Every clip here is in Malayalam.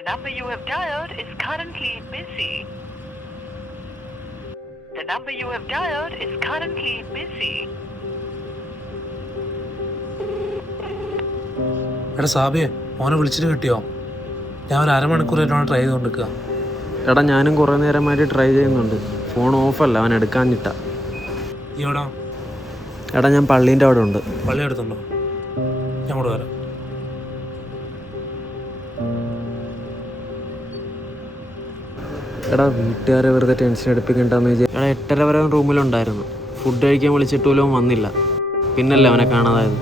The number you have dialed is currently busy. The number you have dialed is currently busy. എടാ സാബിയെ, മോനെ വിളിച്ചിട്ട് കിട്ടിയോ? ഞാൻ ഒരു അരമണിക്കൂറായിട്ടാണ് ട്രൈ ചെയ്തുകൊണ്ടിരിക്കുക. എടാ ഞാനും കുറേ നേരമായിട്ട് ട്രൈ ചെയ്യുന്നുണ്ട്. ഫോൺ ഓഫല്ല, അവൻ എടുക്കാഞ്ഞിട്ടാ. എവിടാ? എടാ ഞാൻ പള്ളീൻ്റെ അവിടെ ഉണ്ട്. പള്ളി അടുത്തുണ്ടോ? ഞാൻ കൂടെ വരാം. എടാ വീട്ടുകാരെ വെറുതെ ടെൻഷൻ എടുപ്പിക്കണ്ടെന്ന് വിചാരിച്ചു. എടാ 8:30 വരെ റൂമിലുണ്ടായിരുന്നു. ഫുഡ് കഴിക്കാൻ വിളിച്ചിട്ട് പോലും വന്നില്ല. പിന്നല്ലേ അവനെ കാണാതായത്.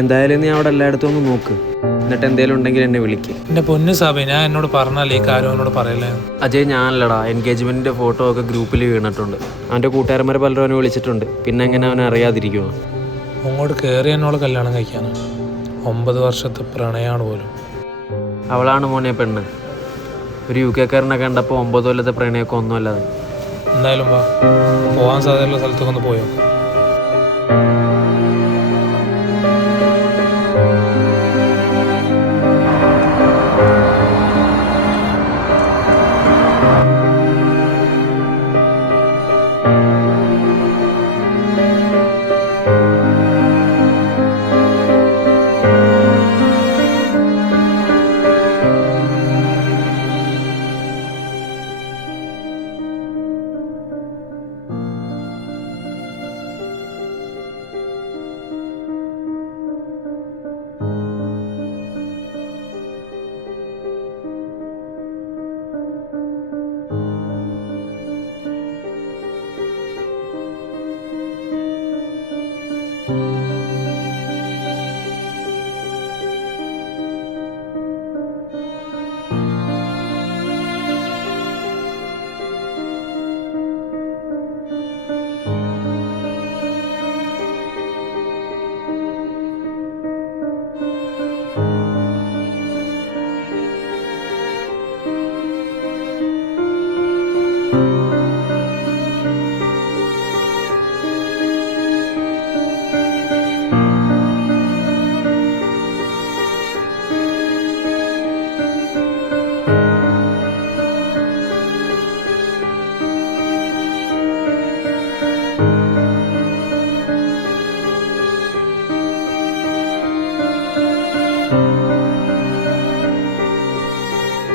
എന്തായാലും നീ അവിടെ എല്ലായിടത്തും ഒന്ന് നോക്ക്. എന്നിട്ട് എന്തെങ്കിലും ഉണ്ടെങ്കിൽ എന്നെ വിളിക്ക്. എൻ്റെ പൊന്നു സാബി, ഞാൻ എന്നോട് പറഞ്ഞല്ലേ ഈ കാര്യം എന്നോട് പറയല്ലേ. അജയ് ഞാനല്ലടാ, എൻഗേജ്മെൻറ്റിൻ്റെ ഫോട്ടോ ഒക്കെ ഗ്രൂപ്പിൽ വീണിട്ടുണ്ട്. അവൻ്റെ കൂട്ടുകാരന്മാർ പലരും അവനെ വിളിച്ചിട്ടുണ്ട്. പിന്നെ എങ്ങനെ അവനെ അറിയാതിരിക്കുമോ? അങ്ങോട്ട് കയറി എന്നോട് കല്യാണം കഴിക്കാനാണ്. 9 വർഷത്തെ പ്രണയമാണ് പോലും. അവളാണ് മോനെ പെണ്ണ്. ഒരു UK കാരനെ കണ്ടപ്പോൾ 9 കൊല്ലത്തെ പ്രണയമൊക്കെ ഒന്നുമല്ലാതെ. എന്തായാലും വാ, പോകാൻ സാധ്യതയുള്ള സ്ഥലത്തൊക്കെ ഒന്ന് പോയോ.